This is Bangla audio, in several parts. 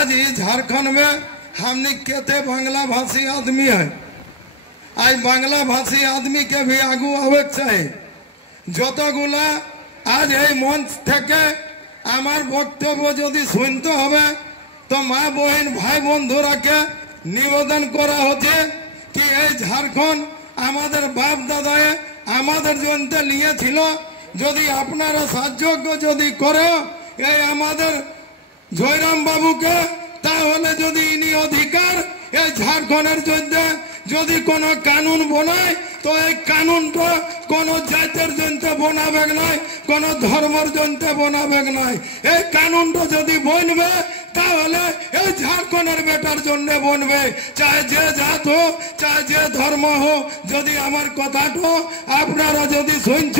आज ये झारखंड में हमने कहते बांग्ला भाषी आदमी है, आज बांग्ला भाषी आदमी के भी आगू आवे चाहिए। যতগুলা आज এই মঞ্চ থেকে আমার বক্তব্য যদি শুনতে হবে তো মা বহিন ভাই বন্ধুরাকে নিবেদন করা হচ্ছে কি এই ঝাড়খণ্ড আমাদের বাপ দাদায় আমাদের জন্য নিয়েছিল, যদি আপনারা সাহায্য যদি করে এই আমাদের জয়রাম বাবুকে, তাহলে যদি ইনি অধিকার এই ঝাড়খণ্ডের জন্য যদি কোনো কানুন বনায় তো এই কানুনটা কোনো জাতের জন্য বনাবে নয়, কোনো ধর্মের জন্য বনাবে নয়। এই কানুনটা যদি বনবে তাহলে এই ঝাড়খণ্ডের বেটার জন্য বনবে, চাहे যে জাত हो চাहे যে ধর্ম हो। যদি আমার কথাটা আপনারা যদি শুনছ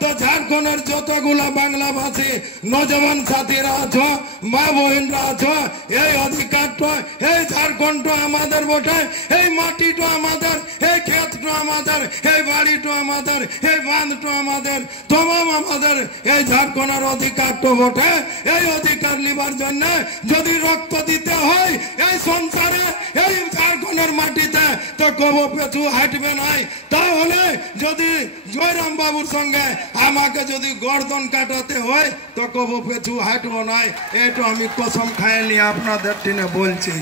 তো ঝাড়খণ্ডের যতগুলা বাংলা ভাষী নজওয়ান সাথীরা আছো, মা বহিনরা আছো, এই অধিকারটা এই ঝাড়খণ্ডটা আমাদের বটে, এই মাটিটা আমাদের, এই ক্ষেতটা আমাদের, এই বাড়িটা আমাদের, এই বাঁধটা আমাদের, তমাম আমাদের এই ঝাড়খণ্ডের অধিকারটা বটে। এই অধিকার নিবার জন্য যদি রক্ত দিতে হয় এই সংসারে এই ঝাড়খণ্ডের মাটিতে তো কবো পেছু হাঁটবে নাই। তাহলে যদি জয়রাম বাবুর সঙ্গে আমাকে যদি গর্দন কাটাতে হয় তো কবো পেছু হাঁটবো নাই। এটা আমি কসম খাইনি আপনাদের টিনে বলছি।